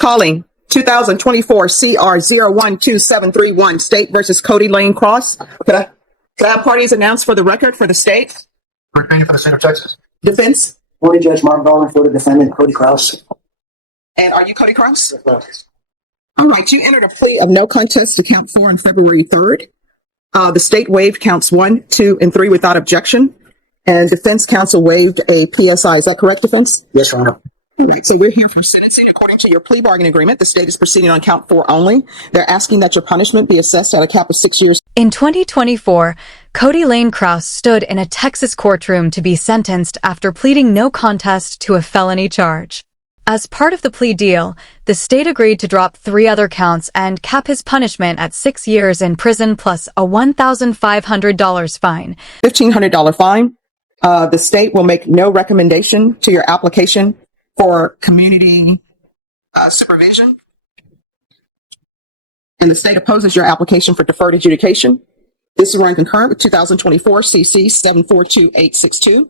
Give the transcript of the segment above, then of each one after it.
calling 2024 CR 012731 State versus Cody Lane Cross. Could I have parties announced for the record for the state? Defendant for the state of Texas. Defense. Morning, Judge Mark Garland for the defendant, Cody Kraus. And are you Cody Cross? All right. You entered a plea of no contest to count 4 on February 3rd. The state waived counts 1, 2, and 3 without objection. And defense counsel waived a PSI. Is that correct, defense? Yes, Your Honor. All right, so we're here for sentencing. According to your plea bargain agreement, the state is proceeding on count 4 only. They're asking that your punishment be assessed at a cap of 6 years. In 2024, Cody Lane Cross stood in a Texas courtroom to be sentenced after pleading no contest to a felony charge. As part of the plea deal, the state agreed to drop 3 other counts and cap his punishment at 6 years in prison plus a $1,500 fine. $1,500 fine. The state will make no recommendation to your application for community supervision. And the state opposes your application for deferred adjudication. This is run concurrent with 2024 CC 742862.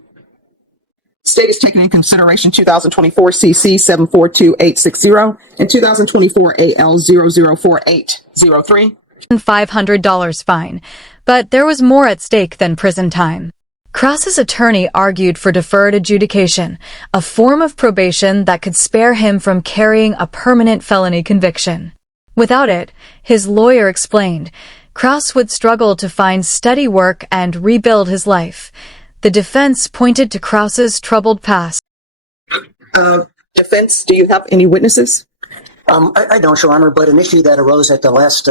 State is taking into consideration 2024 CC 742860 and 2024 AL 004803. $500 fine, but there was more at stake than prison time. Cross's attorney argued for deferred adjudication, a form of probation that could spare him from carrying a permanent felony conviction. Without it, his lawyer explained, Cross would struggle to find steady work and rebuild his life. The defense pointed to Cross's troubled past. Defense, do you have any witnesses? I don't, Your Honor, but an issue that arose at the last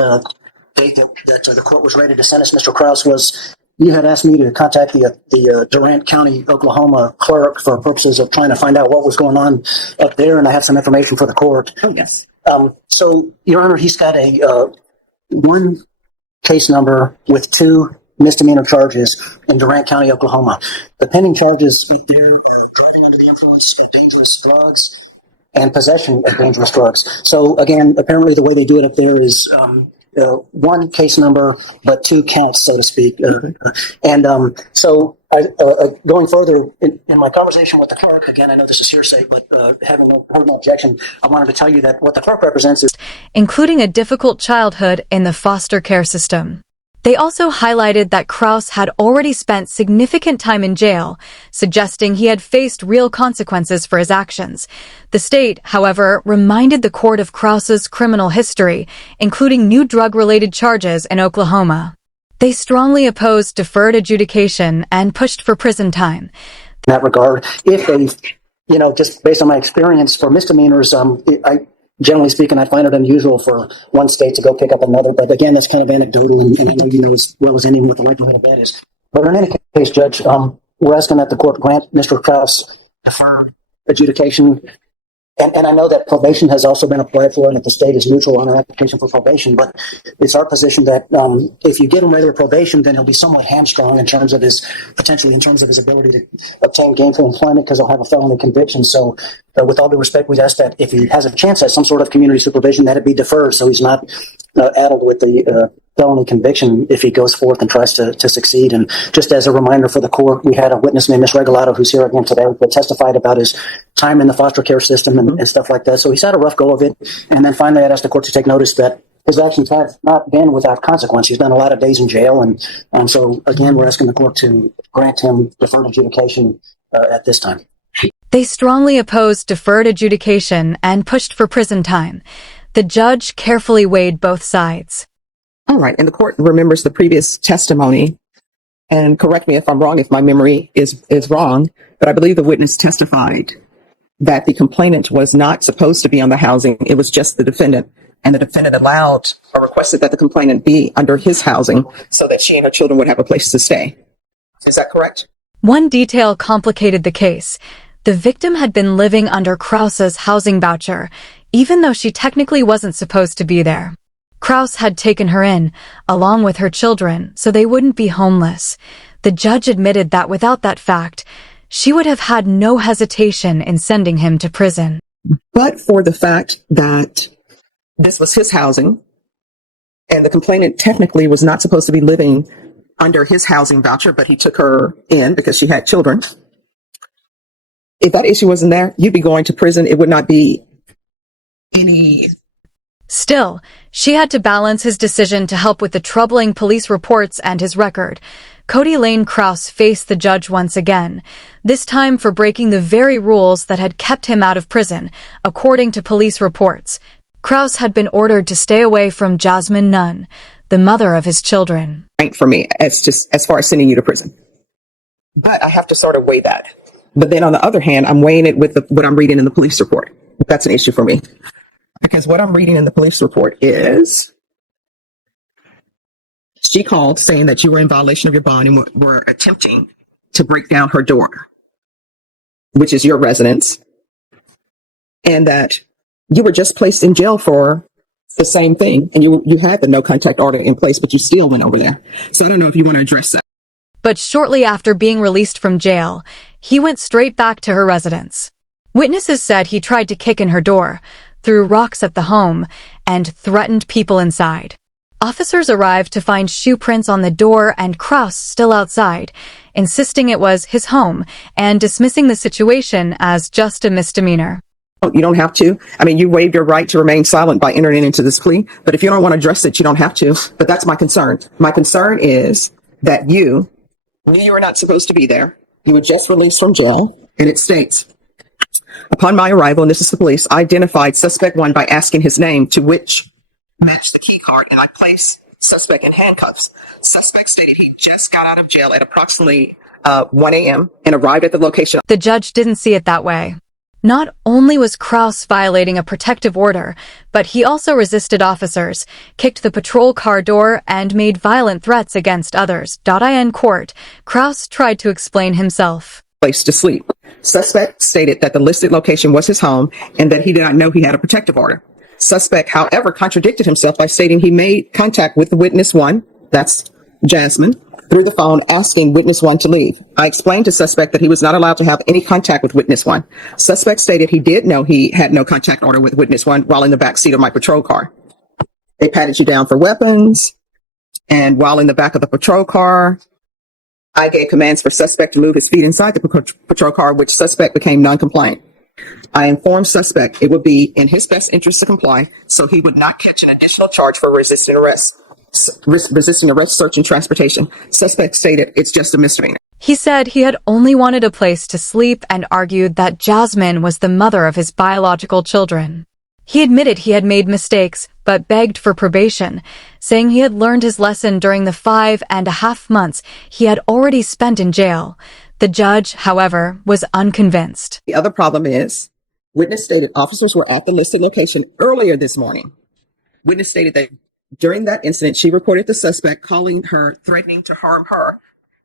date that the court was ready to sentence Mr. Kraus was you had asked me to contact the Durant County, Oklahoma clerk for purposes of trying to find out what was going on up there, and I have some information for the court. Oh, yes. So, Your Honor, he's got a 1 case number with 2 misdemeanor charges in Durant County, Oklahoma. The pending charges include driving under the influence of dangerous drugs and possession of dangerous drugs. So, again, apparently the way they do it up there is 1 case number, but 2 counts, so to speak. So going further, in my conversation with the clerk, again, I know this is hearsay, but having heard no objection, I wanted to tell you that what the clerk represents is including a difficult childhood in the foster care system. They also highlighted that Kraus had already spent significant time in jail, suggesting he had faced real consequences for his actions. The state, however, reminded the court of Kraus's criminal history, including new drug-related charges in Oklahoma. They strongly opposed deferred adjudication and pushed for prison time. In that regard, if they, just based on my experience for misdemeanors, generally speaking, I find it unusual for one state to go pick up another. But again, that's kind of anecdotal, and I know you know as well as anyone what the likelihood of that is. But in any case, Judge, we're asking that the court grant Mr. Kraus deferred adjudication. And I know that probation has also been applied for, and that the state is neutral on our application for probation. But it's our position that if you give him regular probation, then he'll be somewhat hamstrung in terms of his ability to obtain gainful employment because he'll have a felony conviction. So, with all due respect, we'd ask that if he has a chance at some sort of community supervision, that it be deferred so he's not addled with the felony conviction if he goes forth and tries to succeed. And just as a reminder for the court, we had a witness named Ms. Regalado, who's here again today, that testified about his time in the foster care system and stuff like that. So he's had a rough go of it. And then finally, I'd ask the court to take notice that his actions have not been without consequence. He's done a lot of days in jail. And so, again, we're asking the court to grant him deferred adjudication at this time. They strongly opposed deferred adjudication and pushed for prison time. The judge carefully weighed both sides. All right. And the court remembers the previous testimony. And correct me if I'm wrong, if my memory is wrong, but I believe the witness testified that the complainant was not supposed to be on the housing. It was just the defendant. And the defendant allowed or requested that the complainant be under his housing so that she and her children would have a place to stay. Is that correct? One detail complicated the case. The victim had been living under Kraus's housing voucher, even though she technically wasn't supposed to be there. Kraus had taken her in, along with her children, so they wouldn't be homeless. The judge admitted that without that fact, she would have had no hesitation in sending him to prison. But for the fact that this was his housing, and the complainant technically was not supposed to be living under his housing voucher, but he took her in because she had children. If that issue wasn't there, you'd be going to prison. It would not be any. Still, she had to balance his decision to help with the troubling police reports and his record. Cody Lane Krause faced the judge once again, this time for breaking the very rules that had kept him out of prison, according to police reports. Krause had been ordered to stay away from Jasmine Nunn, the mother of his children. For me, as far as sending you to prison. But I have to sort of weigh that. But then on the other hand, I'm weighing it with what I'm reading in the police report. That's an issue for me. Because what I'm reading in the police report is she called saying that you were in violation of your bond and were attempting to break down her door, which is your residence, and that you were just placed in jail for the same thing. And you had the no contact order in place, but you still went over there. So I don't know if you want to address that. But shortly after being released from jail, he went straight back to her residence. Witnesses said he tried to kick in her door, threw rocks at the home, and threatened people inside. Officers arrived to find shoe prints on the door and Krause still outside, insisting it was his home and dismissing the situation as just a misdemeanor. You don't have to. I mean, you waived your right to remain silent by entering into this plea, but if you don't want to address it, you don't have to. But that's my concern. My concern is that you knew you were not supposed to be there. You were just released from jail, and it states, upon my arrival, and this is the police, I identified suspect 1 by asking his name, to which matched the key card, and I placed suspect in handcuffs. Suspect stated he just got out of jail at approximately 1 a.m. and arrived at the location. The judge didn't see it that way. Not only was Krause violating a protective order, but he also resisted officers, kicked the patrol car door, and made violent threats against others. In court, Krause tried to explain himself. Place to sleep. Suspect stated that the listed location was his home and that he did not know he had a protective order. Suspect, however, contradicted himself by stating he made contact with witness 1, that's Jasmine, through the phone, asking witness 1 to leave. I explained to suspect that he was not allowed to have any contact with witness 1. Suspect stated he did know he had no contact order with witness 1 while in the back seat of my patrol car. They patted you down for weapons, and while in the back of the patrol car, I gave commands for suspect to move his feet inside the patrol car, which suspect became non-compliant. I informed suspect it would be in his best interest to comply, so he would not catch an additional charge for resisting arrest, search, and transportation. Suspect stated it's just a misdemeanor. He said he had only wanted a place to sleep and argued that Jasmine was the mother of his biological children. He admitted he had made mistakes, but begged for probation, saying he had learned his lesson during the 5.5 months he had already spent in jail. The judge, however, was unconvinced. The other problem is, witness stated officers were at the listed location earlier this morning. Witness stated that during that incident, she reported the suspect calling her, threatening to harm her,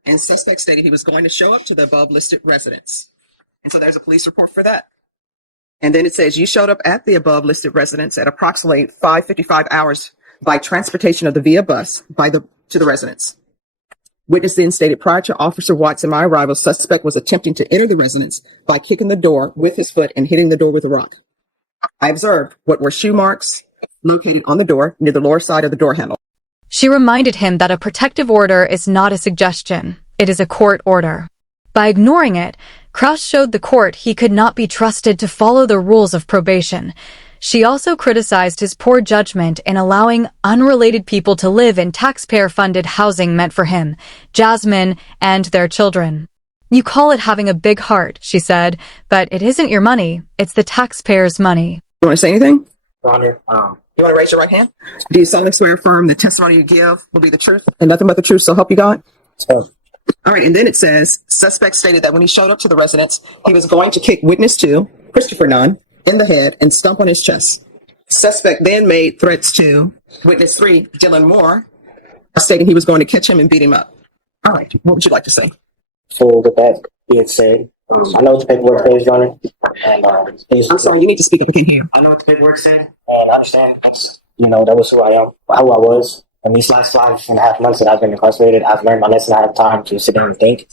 and suspect stated he was going to show up to the above listed residence. And so there's a police report for that. And then it says you showed up at the above listed residence at approximately 5:55 hours by transportation of the via bus to the residence. Witness then stated prior to Officer Watts and my arrival, suspect was attempting to enter the residence by kicking the door with his foot and hitting the door with a rock. I observed what were shoe marks located on the door near the lower side of the door handle. She reminded him that a protective order is not a suggestion. It is a court order. By ignoring it, Krause showed the court he could not be trusted to follow the rules of probation. She also criticized his poor judgment in allowing unrelated people to live in taxpayer-funded housing meant for him, Jasmine, and their children. You call it having a big heart, she said, but it isn't your money. It's the taxpayers' money. You want to say anything? Your Honor, You want to raise your right hand? Do you solemnly swear affirm the testimony you give will be the truth and nothing but the truth, so help you God? so, All right, and then it says, suspect stated that when he showed up to the residence, he was going to kick witness 2, Christopher Nunn, in the head and stomp on his chest. Suspect then made threats to witness 3, Dylan Moore, stating he was going to catch him and beat him up. All right, what would you like to say? so with that being said, I know what the paperwork says, Your Honor, and I'm sorry, you need to speak up. I can't hear you. I know what the paperwork said, and I understand that's, that was who I am, who I was. In these last 5.5 months that I've been incarcerated, I've learned my lesson. I have time to sit down and think.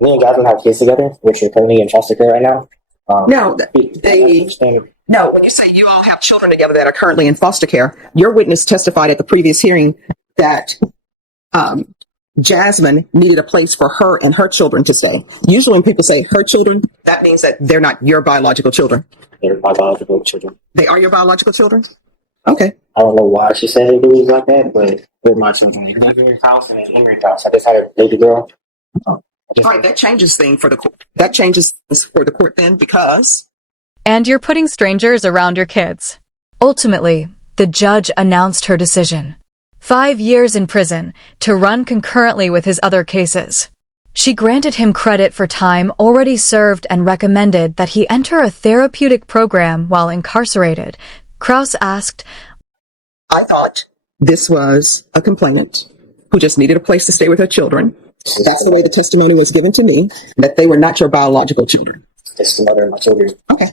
Me and Jasmine have kids together, which are currently in foster care right now. No, no, when you say you all have children together that are currently in foster care, your witness testified at the previous hearing that Jasmine needed a place for her and her children to stay. Usually when people say her children, that means that they're not your biological children. They're my biological children. They are your biological children? Okay. I don't know why she said it was like that, but they're my children. They live in your house and in your house. I just had a baby girl. All right, that changes things for the court. That changes things for the court then because And you're putting strangers around your kids. Ultimately, the judge announced her decision. 5 years in prison to run concurrently with his other cases. She granted him credit for time already served and recommended that he enter a therapeutic program while incarcerated. Krause asked, I thought this was a complainant who just needed a place to stay with her children. That's the way the testimony was given to me, that they were not your biological children. This is the mother of my children. Okay.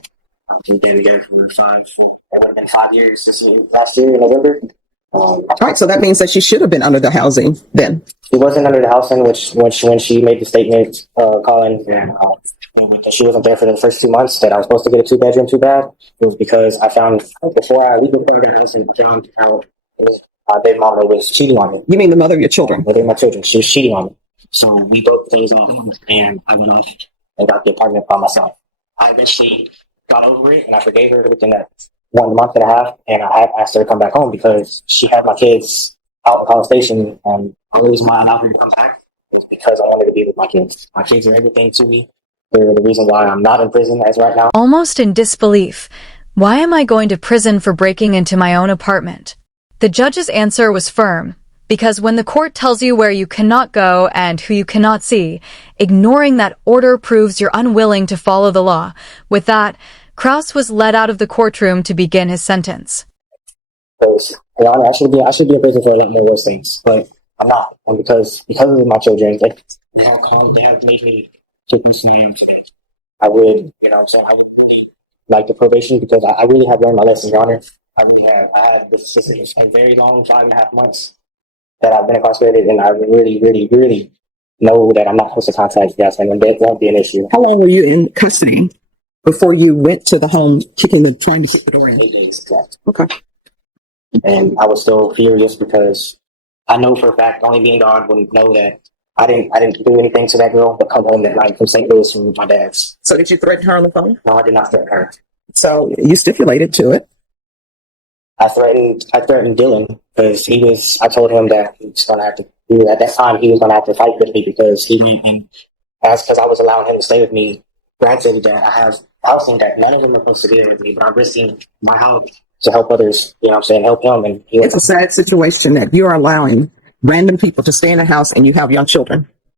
We've been together for it would have been 5 years since last year in November. All right, so that means that she should have been under the housing then. She wasn't under the housing, which when she made the statement, calling, she wasn't there for the first 2 months that I was supposed to get a 2-bedroom, 2-bath. It was because I found before I leave the house, I found out my baby mama was cheating on me. You mean the mother of your children? They're my children. She was cheating on me. So we broke things off, and I went off and got the apartment by myself. I eventually got over it, and I forgave her within that 1 month and a half, and I had asked her to come back home because she had my kids out in College Station, and the only reason why I allowed her to come back was because I wanted to be with my kids. My kids are everything to me. They're the reason why I'm not in prison as right now. almost in disbelief, why am I going to prison for breaking into my own apartment? The judge's answer was firm, because when the court tells you where you cannot go and who you cannot see, ignoring that order proves you're unwilling to follow the law. With that, Krause was led out of the courtroom to begin his sentence. Because I should be in prison for a lot more worse things, but I'm not. And because of my children, they all calm. They have made me take this name. I would, I would really like the probation because I really have learned my lesson, Your Honor. I really have. This is a very long 5.5 months that I've been incarcerated, and I really, really, really know that I'm not supposed to contact gas, and that won't be an issue. How long were you in custody before you went to the home trying to kick the door in? 8 days, exact. Okay. And I was still furious because I know for a fact only me and God would know that I didn't do anything to that girl but come home that night from St. Louis from my dad's. So did you threaten her on the phone? No, I did not threaten her. So you stipulated to it. I threatened Dylan because I told him that he was gonna have to at that time he was gonna have to fight with me because because I was allowing him to stay with me. Granted that I have housing that none of them are supposed to be with me, but I'm risking my house to help others, help him. And It's a sad situation that you're allowing random people to stay in a house and you have young children.